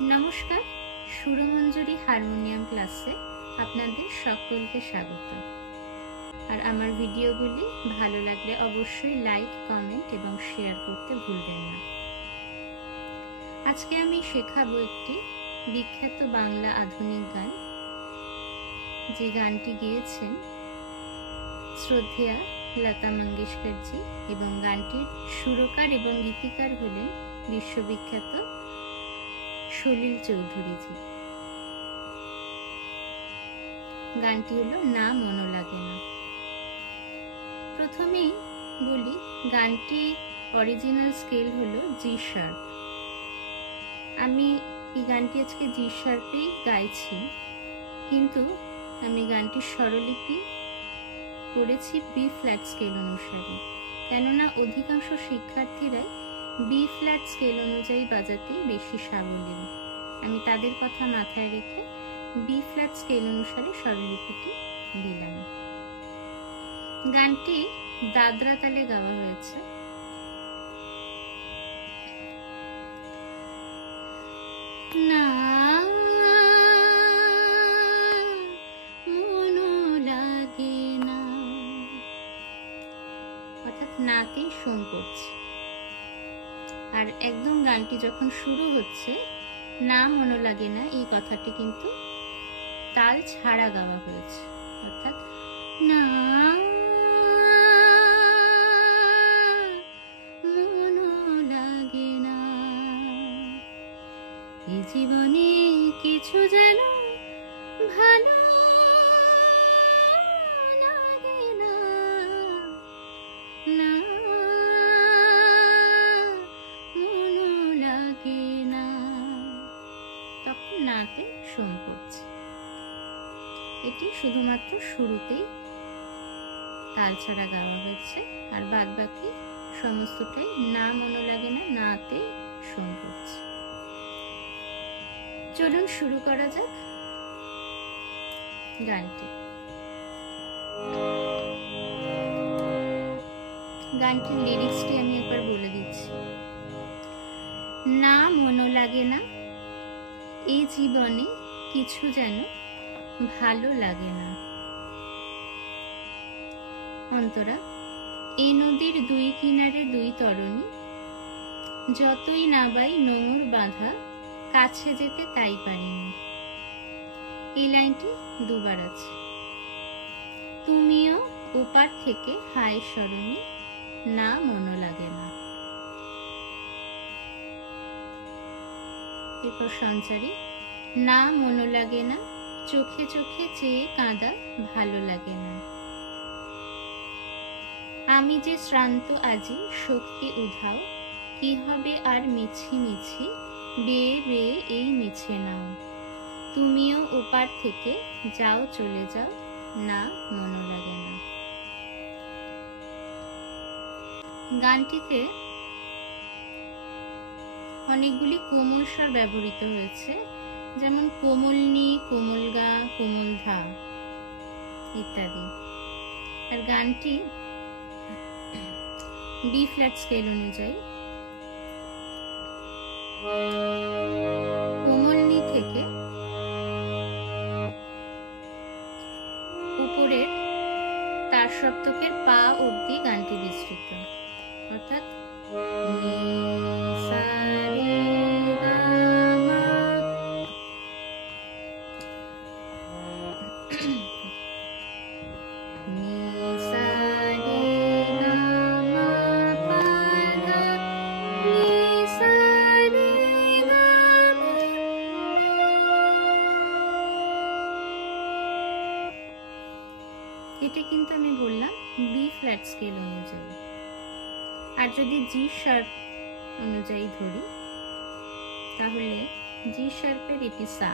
नमस्कार सुरमंजरी हारमोनियम क्लासे आपनादेर सकलके स्वागत। और आमार भिडियोगुली भालो लागले अवश्यई लाइक कमेंट एवं शेयर करते भूलबेन ना। आजके आमी शेखाबो एकटी विख्यात बांगला आधुनिक गान, जे गानटी गेयेछेन श्रद्धेया लता मंगेशकर जी एवं गानटिर सुरकार एवं गीतिकार हलेन विश्वविख्यात सलिल चौधुरी जी। गानटी हलो ना मनो लागे ना। प्रथमेई बोली गानटी अरिजिनल स्केल हलो जी शार्प। आमी এই গানটি আজকে জি শার্পেই গাইছি, কিন্তু আমি গানটির স্বরলিপি করেছি বি ফ্ল্যাট স্কেল অনুসারে, কেননা অধিকাংশ শিক্ষার্থীরাই বি ফ্ল্যাট স্কেল অনুযায়ী বাজাতেই বেশি সাবলীল। আমি তাদের কথা মাথায় রেখে বি ফ্ল্যাট স্কেল অনুসারে স্বরলিপিটি দিলাম। গানটি দাদরা তালে গাওয়া হয়েছে। না মনো লাগে না, অর্থাৎ নাতেই সোম করছে। আর একদম গানটি যখন শুরু হচ্ছে না মনো লাগে না, এই কথাটি কিন্তু তাল ছাড়া গাওয়া হয়েছে, অর্থাৎ না মনো লাগে না, এই জীবনে কিছু যেন ভালো লাগে না, না মনো লাগে না, তখন নাতে সোম পড়ছে। এটি শুধুমাত্র শুরুতেই তাল ছাড়া গাওয়া হয়েছে, আর বাদ বাকি সমস্তটাই না মনো লাগে না, নাতে সোম পড়ছে। চলুন শুরু করা যাক গানটি। গানটির লিরিক্সটি আমি একবার বলে দিচ্ছি। না মনো লাগে না, এই জীবনে কিছু যেন ভালো লাগে না। অন্তরা, এই নদীর দুই কিনারে দুই তরণী, যতই নাবাই নোঙর বাঁধা, কাছে যেতে তাই পারিনি। এই লাইনটি দুবার আছে। তুমিও ওপার থেকে হায় সরণী, না মনো লাগে না। এরপর সঞ্চারী, না মনো লাগে না, চোখে চোখে চেয়ে কাঁদা ভালো লাগে না। আমি যে শ্রান্ত আজি শক্তি উধাও, কি হবে আর মিছি মিছি, বেয়ে বেয়ে এই মিছে নাও। তুমিও ওপার থেকে যাও চলে যাও, না মনো লাগে না। গানটিতে অনেকগুলি কোমল স্বর ব্যবহৃত হয়েছে, যেমন কোমলনি, কোমলগা, কোমলধা ইত্যাদি। আর গানটি বি ফ্ল্যাট স্কেল অনুযায়ী কোমলনি থেকে উপরের তার সপ্তকের পা অবধি গানটি বিস্তৃত, অর্থাৎ নি সা রে গা মা, নি সা রে গা মা পা ধা, নি সা রে গা মা। এটা কিন্তু আমি বললাম বি ফ্ল্যাট স্কেল অনুযায়ী। আর যদি জি শার্প অনুযায়ী ধরি, তাহলে জি শার্পের এটি সা,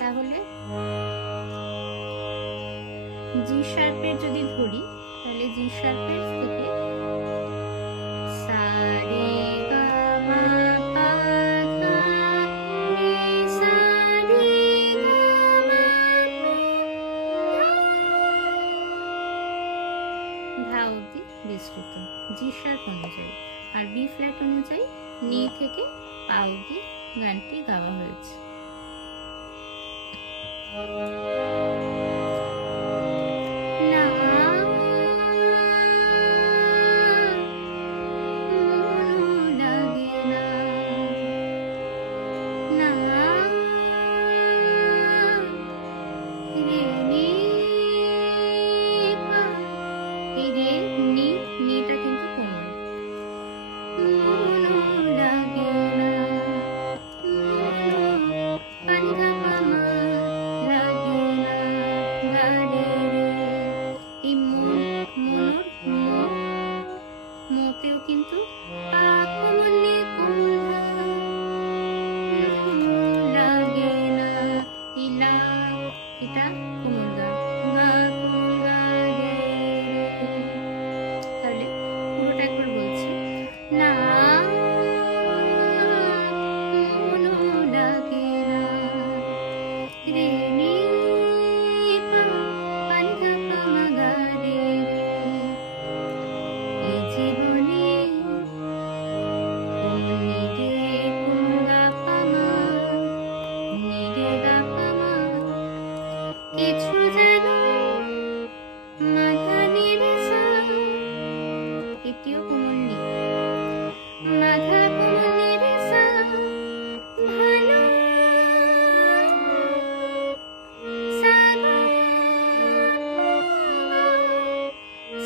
তাহলে জি শার্পের যদি ধরি, তাহলে জি শার্পের থেকে সা রে গা মা পা ধা, নি সা রে গা মা ধা অবধি বিস্তৃত জি শার্প অনুযায়ী। আর বি ফ্ল্যাট অনুযায়ী নি থেকে পা অবধি গানটি গাওয়া হয়েছে। না লাগে না, না রে নি পা, এই রে নি, নিটা কিন্তু কোমল। মনো লাগে না, পানি ধা পা মা লাগে না, গা রে রে। এই মনোর মোতেও কিন্তু পা কোমল নি কোমল লাগে না, ইলা এটা কোমল গা, গা কোমল গা রে রে। তাহলে পুরোটা একবার বলছি। না মনো লাগে না, রে নি পা, পানি ধা পা মা গা রে রে। এই জীবনে নি রে কোমল গা পা মা, নি রে গা পা মা, কিছু যেন মাধা নি রে সা, এটিও কোমল নি, মাধা কোমল নি রে সা, ভালো সা গা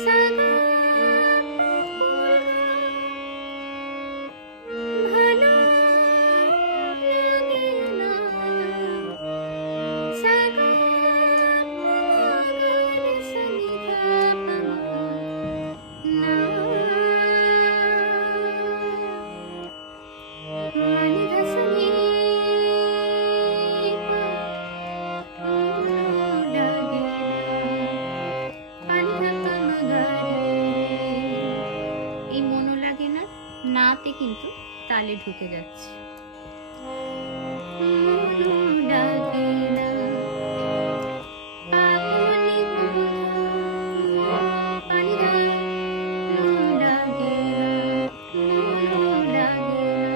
সা গা কোমল গা, ভালো লাগে না, সা গা গা রে সা নি ধা পা মা, না মানি ধা সা নি পা, মনো লাগে না, পানি ধা পা মা গা রে রে। এই মনো লাগে না নাতে কিন্তু তালে ঢুকে যাচ্ছে। মনো লাগে না, পা কোমল নি কোমল ধা, পানি ধা, মনো লাগে না, মনো লাগে না,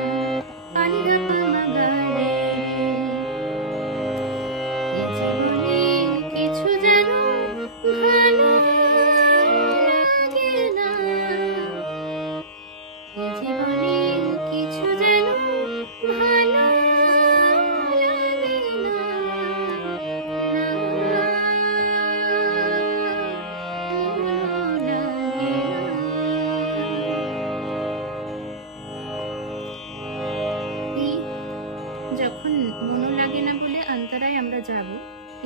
পানি ধা পা মা গা রে রে। এই জীবনে কিছু যেন ভালো লাগে না, এই জীবনে কিছু যেন ভালো লাগে না, না মনো লাগে না। এই যখন মনো লাগে না বলে অন্তরায় আমরা যাব,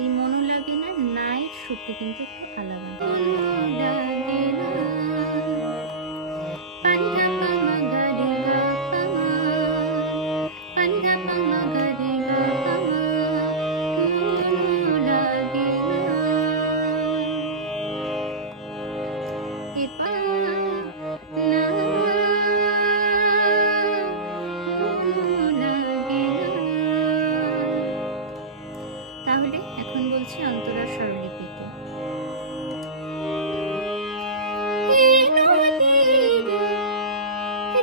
এই মনো লাগে না নাই সুরটি কিন্তু একটু আলাদা। মনো লাগে না, পানি ধা পা মা গা রে গা পা মা, পানি ধা পা মা গা রে গা পা মা, মনো লাগে না, এ পা না মনো লাগে না। তাহলে এখন বলছি অন্তরার স্বরলিপিতে। হে নদী রে,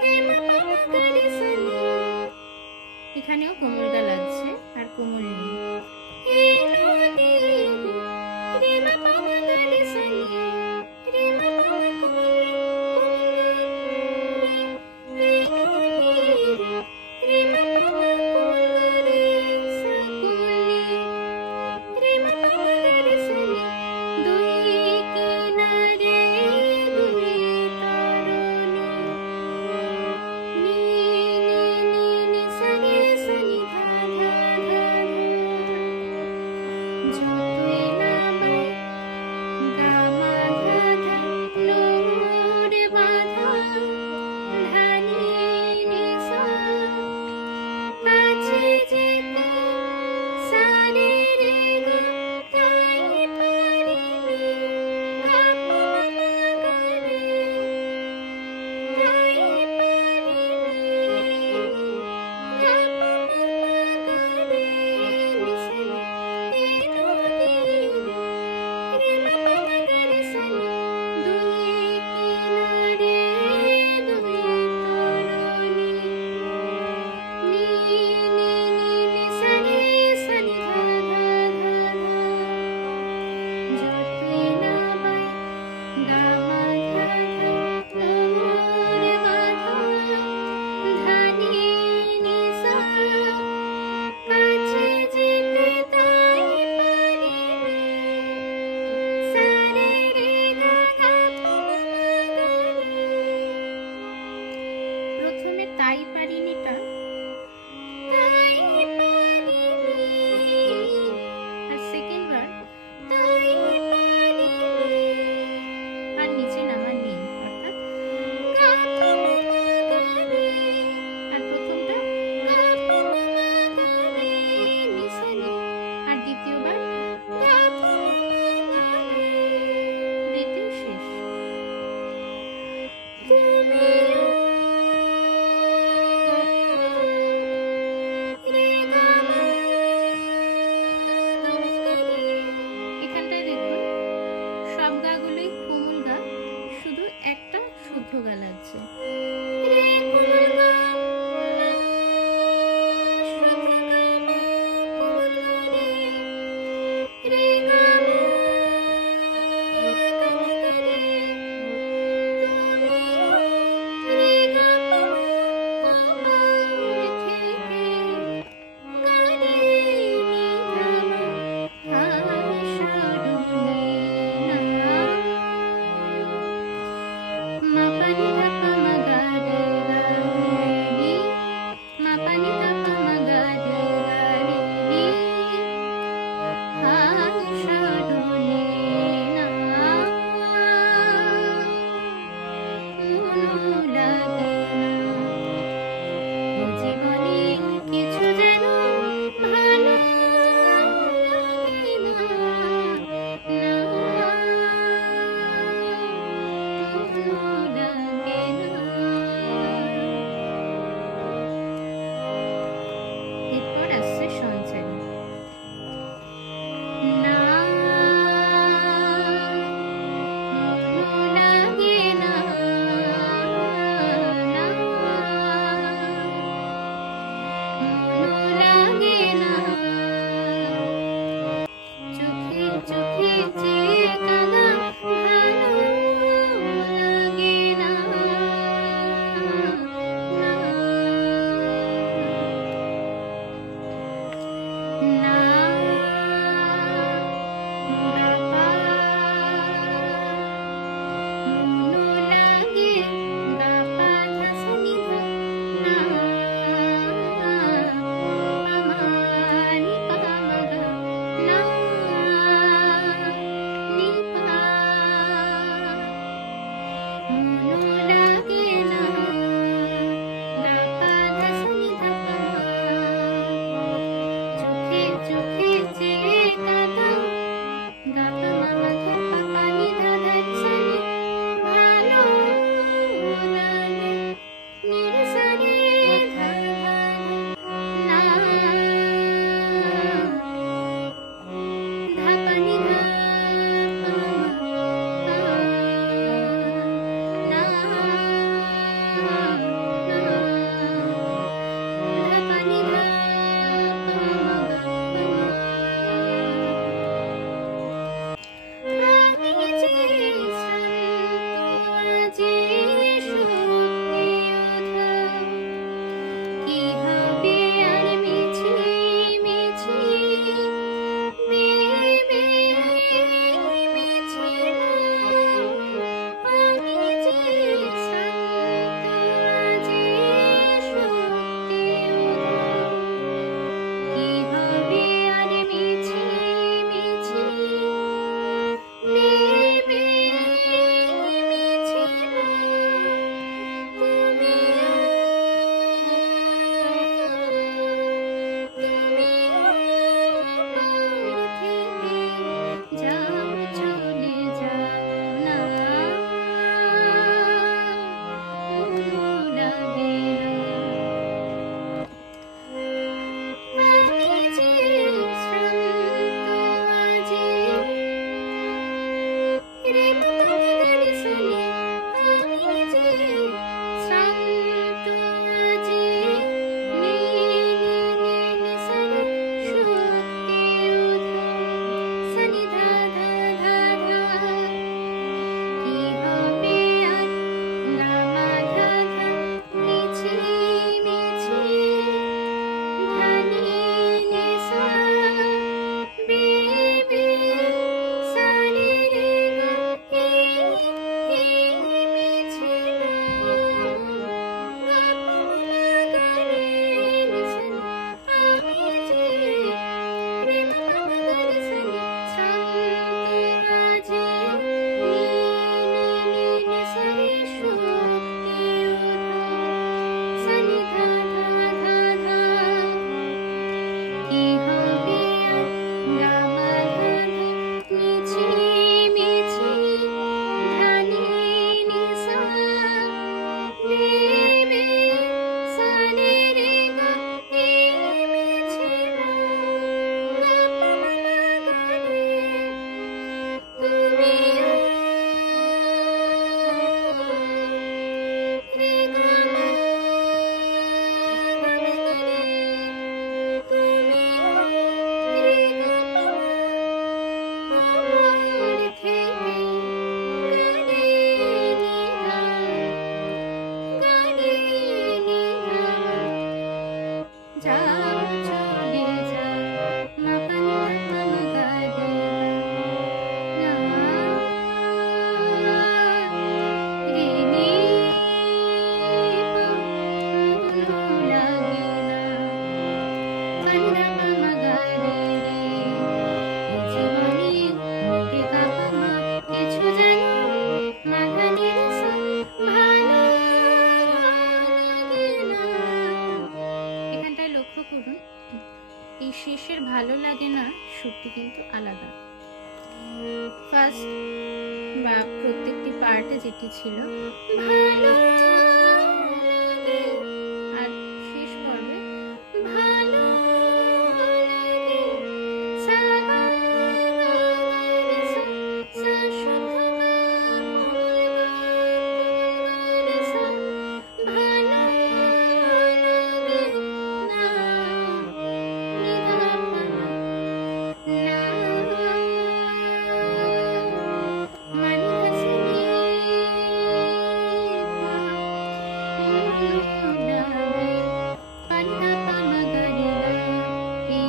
রে মা পা মা গা রে সা নি, এখানেও কোমল গা লাগছে আর কোমল নি। হে নদী রে, রে মা পা মা গা রে সা নি, রে মা পা মা কোমল রে, কোমল গা রে। হে নদী রে, রে মা পা মা কোমল গা রে সা কোমল নি, রে মা পা মা গা রে সা নি। দুই কিনারে দুই তরণী, নি নি নি নি সা রে সা নি ধা এই শেষের ভালো লাগে না সুরটি কিন্তু আলাদা। ফার্স্ট বা প্রত্যেকটি পার্টে যেটি ছিল ভালো লাগে, আর শেষ পর্বে ভালো লাগে সা গা রে সা, সা শুদ্ধ গা মূল গা রে সা, ভালো লাগে না নি ধা পা মা, না মানি ধা সা নি পা, মনো লাগে পানি ধা পা মা গা রে গা। এই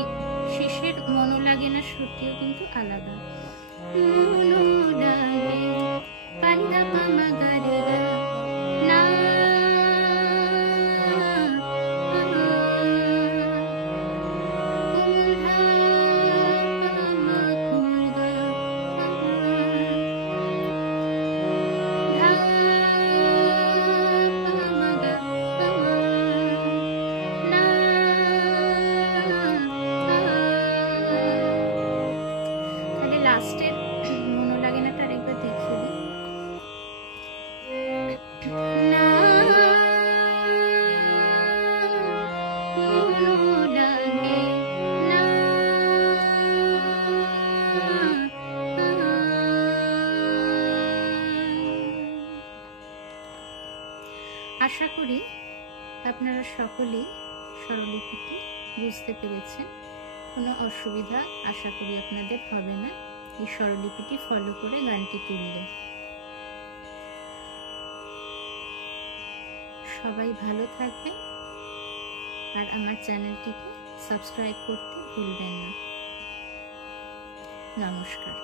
শেষের মনো লাগে না সুরটিও কিন্তু আলাদা। মনো লাগে পানি ধা পা মা গা রে গা, না কুমুল ধা পা মা কুমুল গা, ধা পা মা গা পা মা, না তাহলে লাস্টের মনো লাগে না তার একবার দেখিয়ে দিই। না মনো লাগে না, আশা করি আপনারা সকলেই স্বরলিপিটি বুঝতে পেরেছেন। কোনো অসুবিধা আশা করি আপনাদের হবে না এই স্বরলিপিটি ফলো করে গানটি তুললে। সবাই ভালো থাকবেন আর আমার চ্যানেলটিকে সাবস্ক্রাইব করতে ভুলবেন না। নমস্কার।